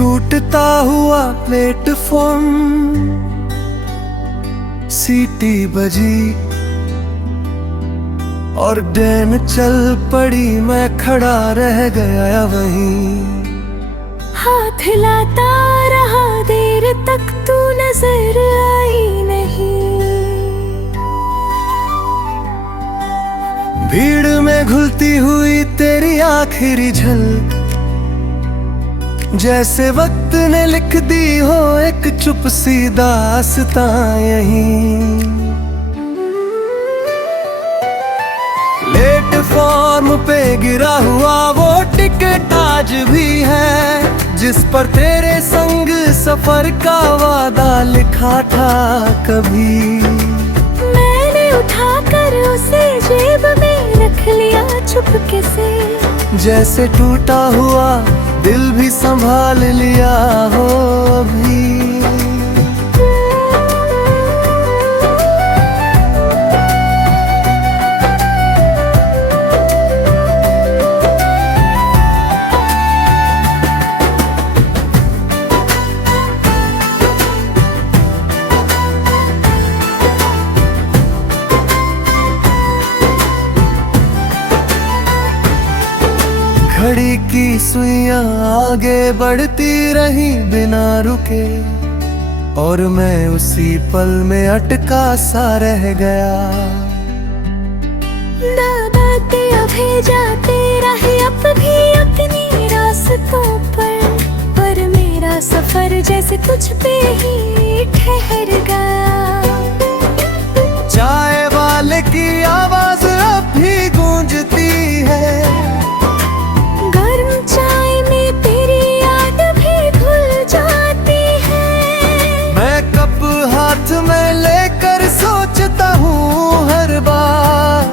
छूटता हुआ प्लेटफॉर्म, सीटी बजी और ट्रेन चल पड़ी, मैं खड़ा रह गया वहीं। हाथ हिलाता रहा देर तक, तू नजर आई नहीं। भीड़ में घुलती हुई तेरी आखिरी झलक, जैसे वक्त ने लिख दी हो एक चुप सी दास्तां यहीं। प्लेटफॉर्म पे गिरा हुआ वो टिकट आज भी है, जिस पर तेरे संग सफर का वादा लिखा था कभी। मैंने उठाकर उसे जेब में रख लिया चुपके से, जैसे टूटा हुआ दिल भी संभाल लिया हो अभी। घड़ी की सुइयां आगे बढ़ती रही बिना रुके, और मैं उसी पल में अटका सा रह गया। दादाते अभी जाते रहे अब भी अपनी रास्तों पर मेरा सफर जैसे तुझ पे ही ठहर गया। चाय वाले की आवाज अब भी गूंजती है, हाथ में लेकर सोचता हूँ हर बार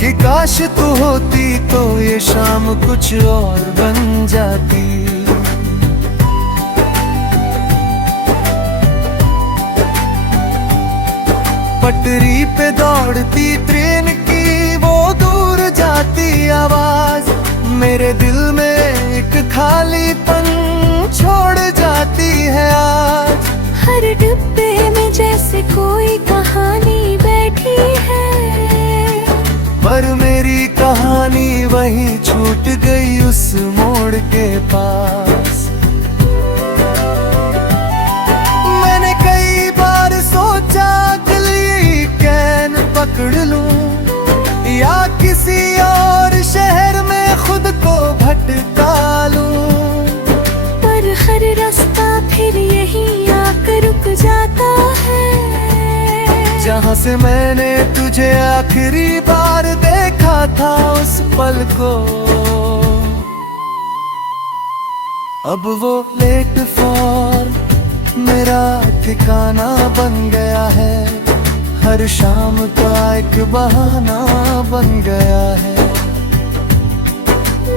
कि काश तू होती तो ये शाम कुछ और बन जाती। पटरी पे दौड़ती ट्रेन की वो दूर जाती आवाज, मेरे दिल में एक खालीपन छोड़ जाती है आज। हर डिब्बे में जैसे कोई कहानी बैठी है, पर मेरी कहानी वहीं छूट गई उस मोड़ के पास। मैंने कई बार सोचा दिल्ली कैन पकड़ लूं, या किसी और शहर में खुद को भटका लूं, पर हर रास्ता फिर यहीं रुक जाता है, जहाँ से मैंने तुझे आखिरी बार देखा था उस पल को। अब वो प्लेटफॉर्म मेरा ठिकाना बन गया है, हर शाम का एक बहाना बन गया है।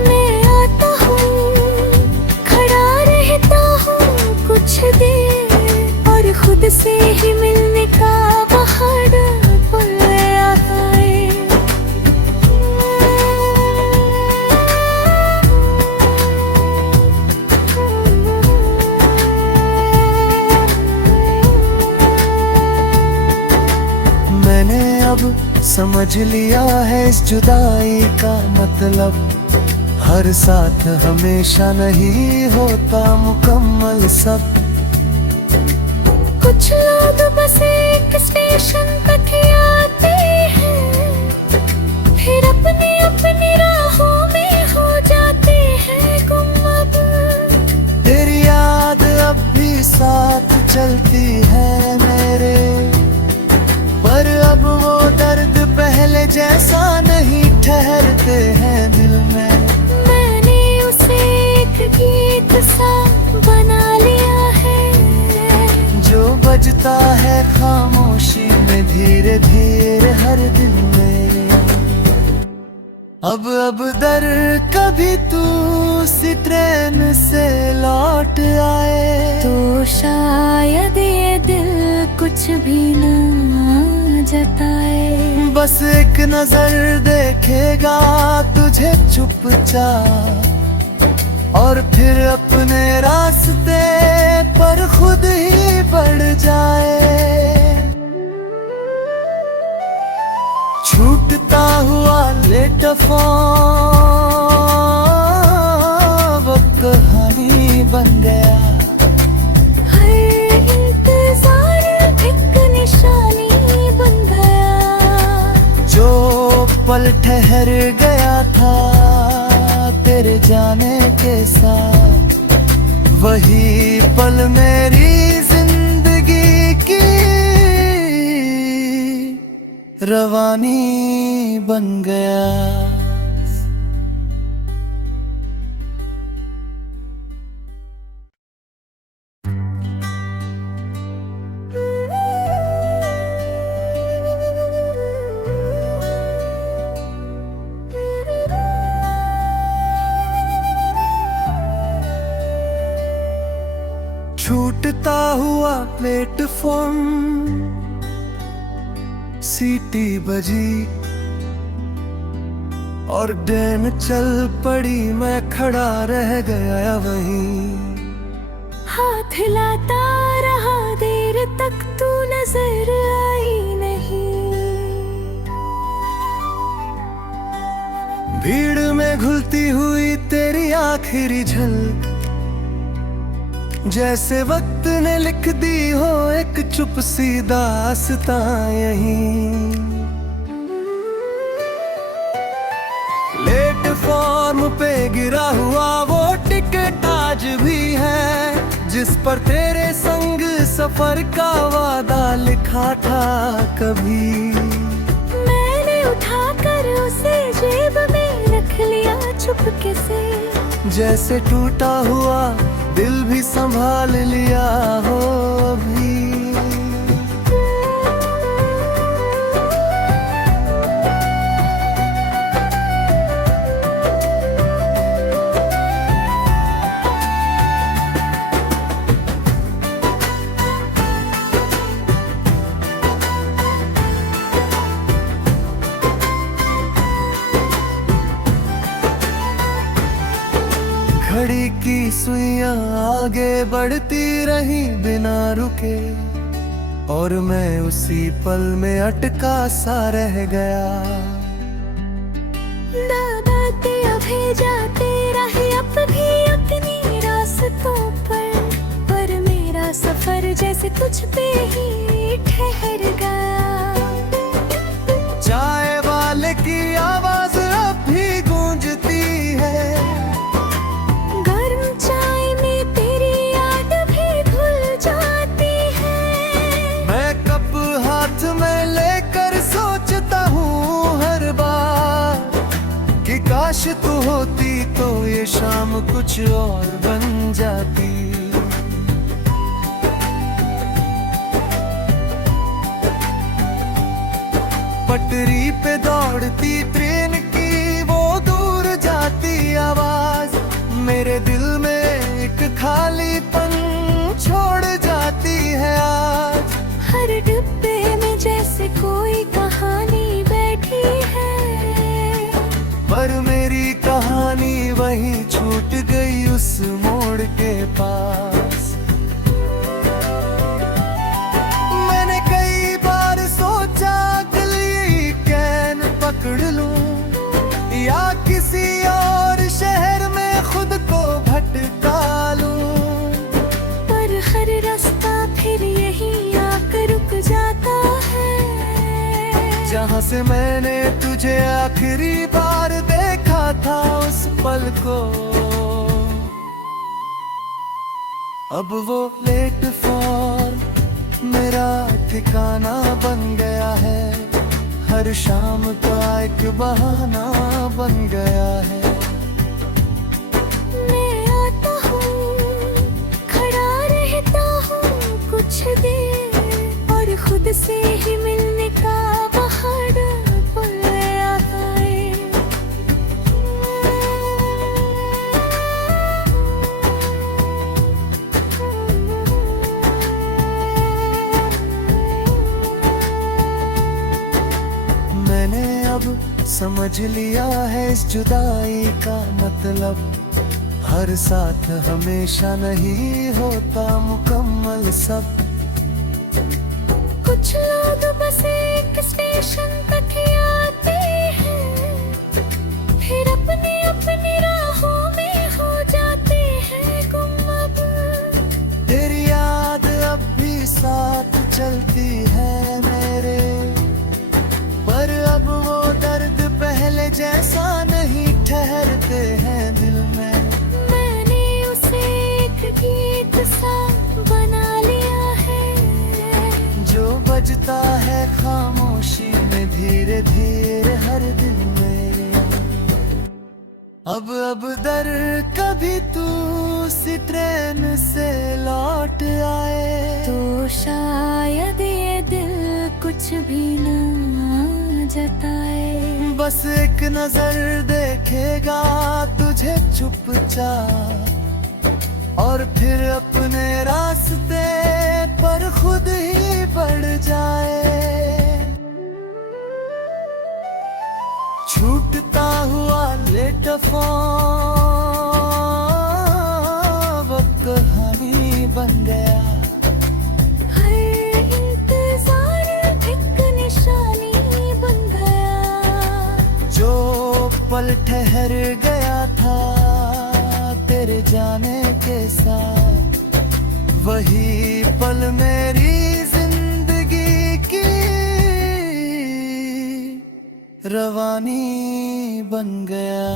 मैं आता हूँ, खड़ा रहता हूँ कुछ देर, खुद से ही मिलने का पहाड़ पुल आता है। मैंने अब समझ लिया है इस जुदाई का मतलब, हर साथ हमेशा नहीं होता मुकम्मल सब। कुछ लोग बस एक स्टेशन तक आते हैं, फिर अपनी अपनी राहों में हो जाते हैं गुम। अब तेरी याद अब भी साथ चलती है मेरे, पर अब वो दर्द पहले जैसा नहीं ठहरते हैं दिल में। मैंने उसे एक गीत सा बना लिया है, जो बजता है खामोशी में धीरे धीरे हर दिन में। अब दर कभी तू सी ट्रेन से लौट आए, तो शायद ये दिल कुछ भी ना जताए। बस एक नजर देखेगा तुझे चुपचाप, और फिर अपने रास्ते पर खुद ही बढ़ जाए। छूटता हुआ लेटफॉ वो कहानी बन गया। हर इंतजार एक निशानी बन गया। जो पल ठहर गया था तेरे जाने के साथ, वही पल मेरी जिंदगी की रवानी बन गया। छूटता हुआ प्लेटफॉर्म, सीटी बजी और ट्रेन चल पड़ी, मैं खड़ा रह गया वहीं। हाथ हिलाता रहा देर तक, तू नजर आई नहीं। भीड़ में घुलती हुई तेरी आखिरी झलक, जैसे वक्त ने लिख दी हो एक चुप सी दास्तां यहीं। प्लेटफॉर्म पे गिरा हुआ वो टिकट आज भी है, जिस पर तेरे संग सफर का वादा लिखा था कभी। मैंने उठाकर उसे जेब में रख लिया चुपके से, जैसे टूटा हुआ दिल भी संभाल लिया हो अभी। घड़ी की सुइयां आगे बढ़ती रही बिना रुके, और मैं उसी पल में अटका सा रह गया। दादाते भेजाते रहे अब भी अपनी रास्तों पर मेरा सफर जैसे तुझ पे ही ठहर गया। चाय वाले की आवाज अब भी गूंजती है, काश तू होती तो ये शाम कुछ और बन जाती। पटरी पे दौड़ती ट्रेन की वो दूर जाती आवाज, मेरे दिल में एक खालीपन छोड़ जाती है आज। हर डिब्बे में जैसे कोई कहानी बैठी है, पर मेरी कहानी वहीं छूट गई उस मोड़ के पास। मैंने कई बार सोचा गली कैन पकड़ लूं, या किसी और शहर में खुद को भटका लूं, पर हर रास्ता फिर यहीं आकर रुक जाता है, जहाँ से मैंने तुझे आखिरी बार देखा था उस पल को। अब वो प्लेटफॉर्म मेरा ठिकाना बन गया है, हर शाम का एक बहाना बन गया है। मैं आता हूँ, खड़ा रहता हूँ कुछ देर, और खुद से ही मिलने का बहाना पल आता है। समझ लिया है इस जुदाई का मतलब, हर साथ हमेशा नहीं होता मुकम्मल सब। कुछ लोग बस एक स्टेशन तक ही आते हैं, फिर अपनी अपनी राहों में हो जाते हैं गुम। अब तेरी याद अब भी साथ चलती है मेरे, पर अब वो दर्द पहले जैसा नहीं ठहरते हैं दिल में। मैंने उसे एक गीत सा बना लिया है, जो बजता है खामोशी में धीरे धीरे हर दिन में। अब दर कभी तू सी ट्रेन से लौट आए, तो शायद ये दिल कुछ भी ना जताए। बस एक नजर देखेगा तुझे चुपचाप, और फिर अपने रास्ते पर खुद ही बढ़ जाए। छूटता हुआ लेटफॉर्म अब कहानी बन गया। हर इंतजार एक निशानी बन गया, जो पल ठहर गया था तेरे जाने के साथ, वही पल मेरी जिंदगी की रवानी बन गया।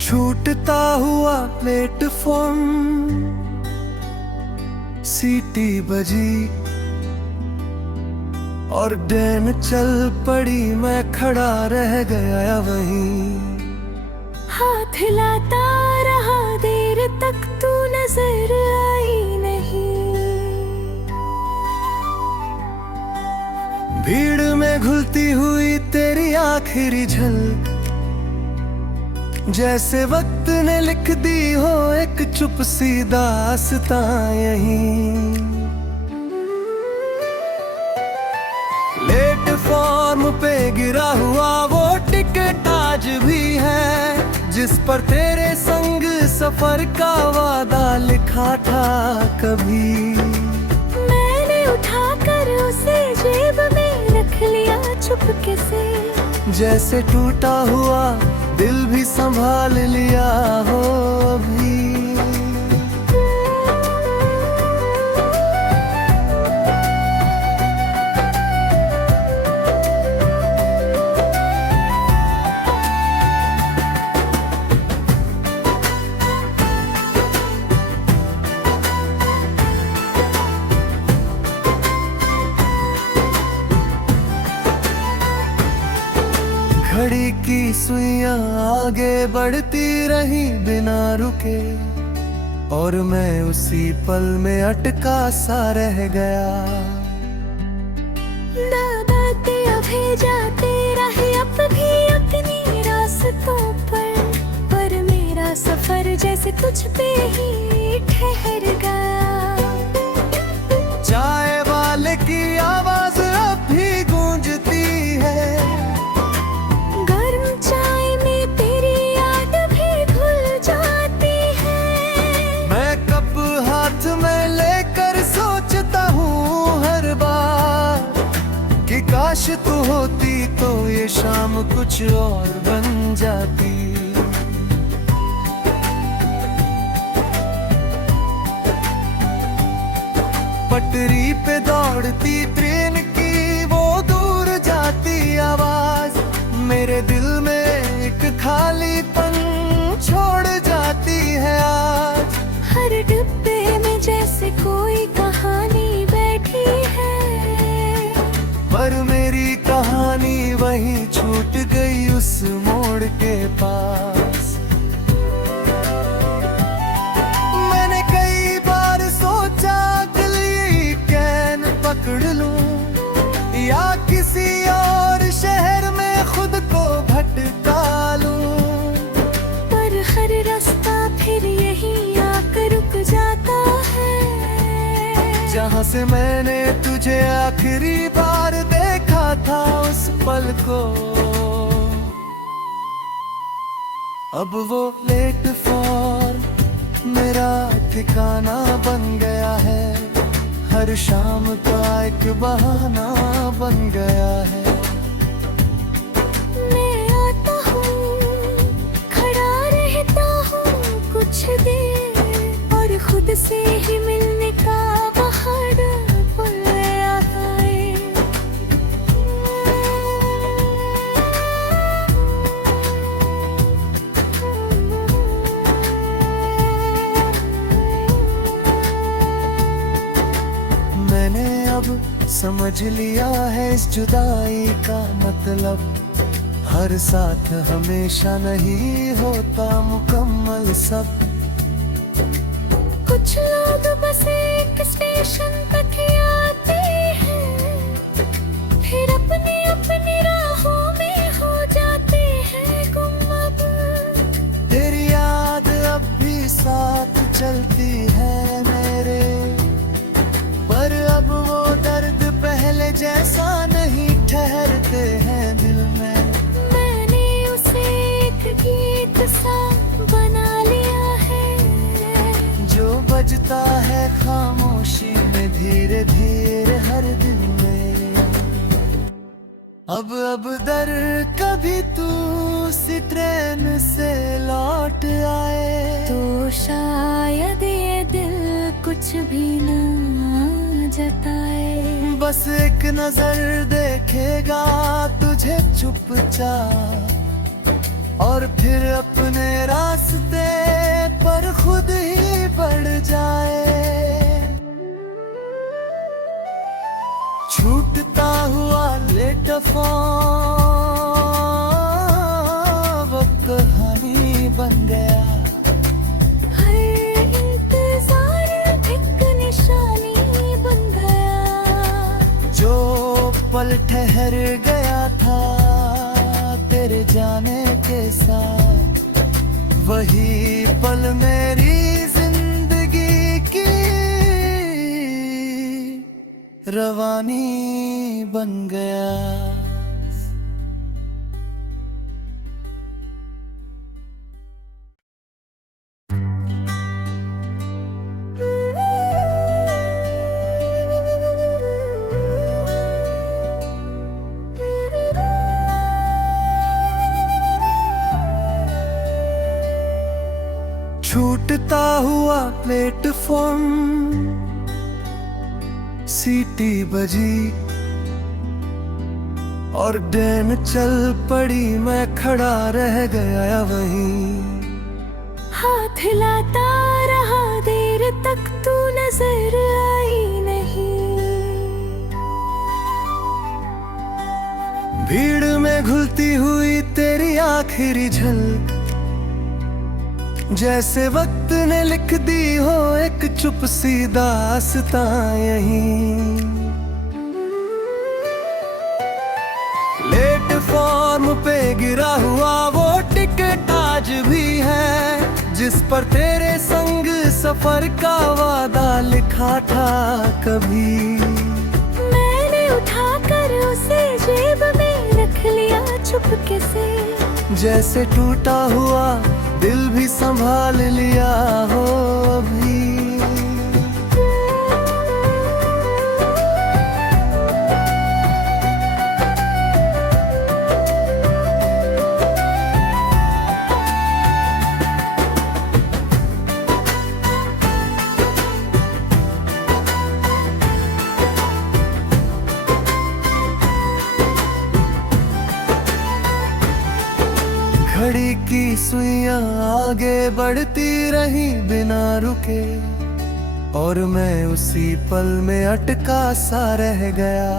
छूटता हुआ प्लेटफॉर्म, सीटी बजी और ट्रेन चल पड़ी, मैं खड़ा रह गया वहीं। हाथ हिलाता रहा देर तक, तू नजर आई नहीं। भीड़ में घुलती हुई तेरी आखिरी झलक, जैसे वक्त ने लिख दी हो एक चुप सी दास्तां यहीं। प्लेटफॉर्म पे गिरा हुआ वो टिकट आज भी है, जिस पर तेरे संग सफर का वादा लिखा था कभी। मैंने उठाकर उसे जेब में रख लिया चुपके से, जैसे टूटा हुआ दिल भी संभाल लिया हो अभी। घड़ी की सुइयां आगे बढ़ती रही बिना रुके, और मैं उसी पल में अटका सा रह गया। दादा तेरा भेजा तेरा है अब भी अपनी रास्तों पर मेरा सफर जैसे तुझ पे ही ठहर गया। चाय वाले की आवाज अब भी गूंजती है, काश तू होती तो ये शाम कुछ और बन जाती। पटरी पे दौड़ती ट्रेन की वो दूर जाती आवाज, मेरे दिल में एक खालीपन छोड़ जाती है आज। हर डिब्बे में जैसे कोई कहानी बैठी है, पर मेरी कहानी वहीं छूट गई उस मोड़ के पास। मैंने कई बार सोचा दिल ये कैन पकड़ लूं, या किसी और शहर जहाँ से मैंने तुझे आखिरी बार देखा था उस पल को अब वो प्लेटफॉर्म मेरा ठिकाना बन गया है। हर शाम का एक बहाना बन गया है। मैं आता हूँ, खड़ा रहता हूँ कुछ देर और खुद से ही मिलने का बहाना बन गया है। मैंने अब समझ लिया है इस जुदाई का मतलब। हर साथ हमेशा नहीं होता मुकम्मल सब। कुछ लोग बस एक स्टेशन तक ही आते हैं, फिर अपनी अपनी राहों में हो जाते हैं गुम। अब तेरी याद अब भी साथ चलती है मेरे, पर अब वो दर्द पहले जैसा नहीं ठहरते हैं दिल में। मैंने उसे एक गीत सा बना लिया है, जो बजता है खामोशी में धीरे धीरे हर दिन में। अब दर कभी तू उसी ट्रेन से लौट आए तो शायद ये दिल कुछ भी ना जताए। बस एक नजर देखेगा तुझे चुपचाप और फिर अपने रास्ते पर खुद ही बढ़ जाए। छूटता हुआ प्लेटफॉर्म अब कहानी बन गया। हर इंतजार एक निशानी बन गया। जो पल ठहर गया था तेरे जाने के साथ, वही पल मेरी जिंदगी की रवानी बन गया। छूटता हुआ प्लेटफॉर्म, सीटी बजी और ट्रेन चल पड़ी। मैं खड़ा रह गया वहीं। हाथ हिलाता रहा देर तक, तू नजर आई नहीं। भीड़ में घुलती हुई तेरी आखिरी झलक, जैसे वक्त ने लिख दी हो एक चुप सी दास्तां यहीं। प्लेटफॉर्म पे गिरा हुआ वो टिकट आज भी है, जिस पर तेरे संग सफर का वादा लिखा था कभी। मैंने उठाकर उसे जेब में रख लिया चुपके से, जैसे टूटा हुआ दिल भी संभाल लिया हो अभी। घड़ी की सुइयां आगे बढ़ती रही बिना रुके, और मैं उसी पल में अटका सा रह गया।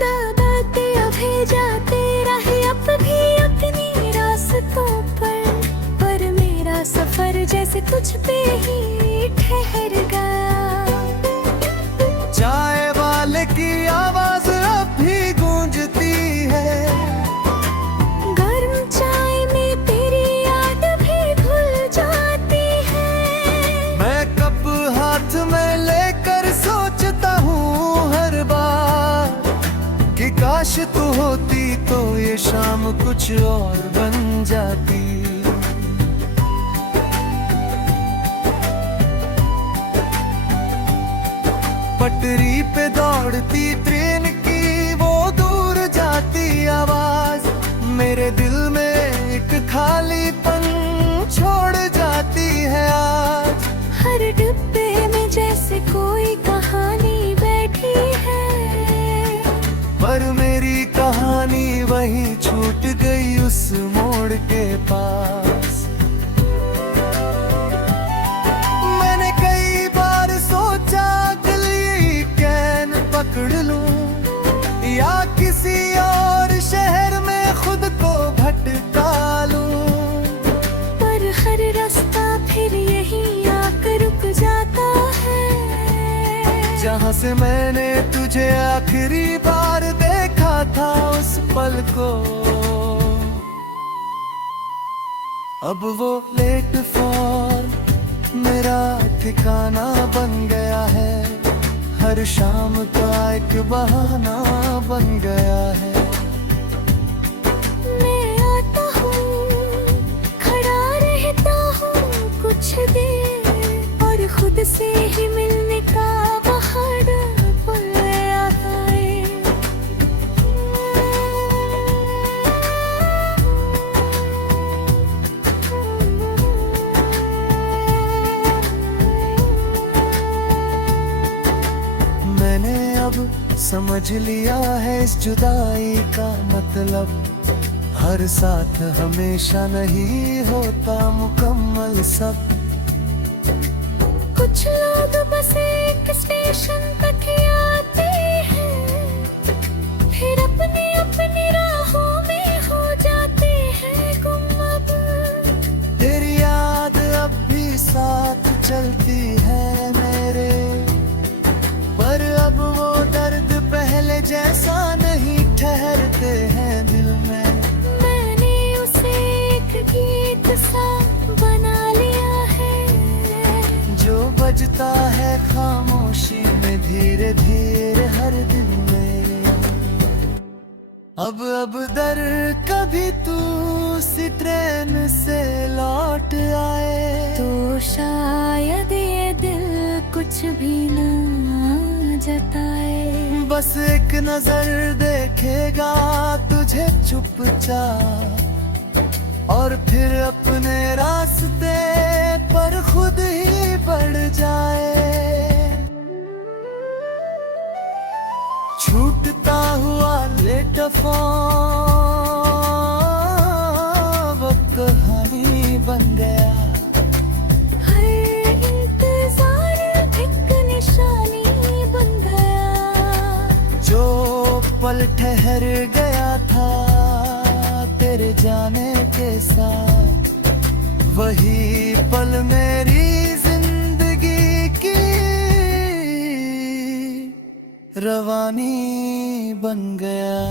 दादाते अभी जाते रहे अब भी अपनी रास्तों पर मेरा सफर जैसे तुझ पे ही ठहर गया। चाय वाले की आवाज अब भी गूंजती है, में ले तो ये शाम कुछ और बन जाती। पटरी पे दौड़ती ट्रेन की वो दूर जाती आवाज मेरे दिल में एक खालीपन छोड़ जाती है आज। हर डिब्बे में जैसे कोई कहानी बैठी है, पर मेरी कहानी वहीं छूट गई उस मोड़ के पास। मैंने कई बार सोचा दिल यही कैन पकड़ लूं या किसी और शहर में खुद को भटका लूं, पर हर रास्ता फिर यहीं आकर रुक जाता है। जहाँ से मैंने तुझे आखिरी बार देखा था उस पल को, अब वो प्लेटफॉर्म मेरा ठिकाना बन गया है। हर शाम का एक बहाना बन गया है। मैं आता हूँ, खड़ा रहता हूँ कुछ देर, और खुद से ही मिलने का बहाना बन आता है। मैंने अब समझ लिया है इस जुदाई का मतलब, हर साथ हमेशा नहीं होता मुकम्मल सब। कुछ लोग बस एक स्टेशन तक ही आते हैं, फिर अपनी अपनी राहों में हो जाते हैं गुम। अब तेरी याद अब भी साथ चलती है मेरे, पर अब वो दर्द पहले जैसा नहीं ठहरते हैं दिल में। मैंने उसे एक गीत सा बना लिया है, जो बजता है खामोशी में धीरे धीरे हर दिन में। अब दर कभी तू उसी ट्रेन से लौट आए तो शायद ये दिल कुछ भी ना जताए। बस एक नजर देखेगा तुझे चुपचाप, और फिर अपने रास्ते पर खुद ही बढ़ जाए। छूटता हुआ प्लेटफॉर्म अब कहानी बन गया। हर इंतजार एक निशानी बन गया, जो पल ठहर गया था तेरे जाने के साथ, वही पल मेरी जिंदगी की रवानी बन गया।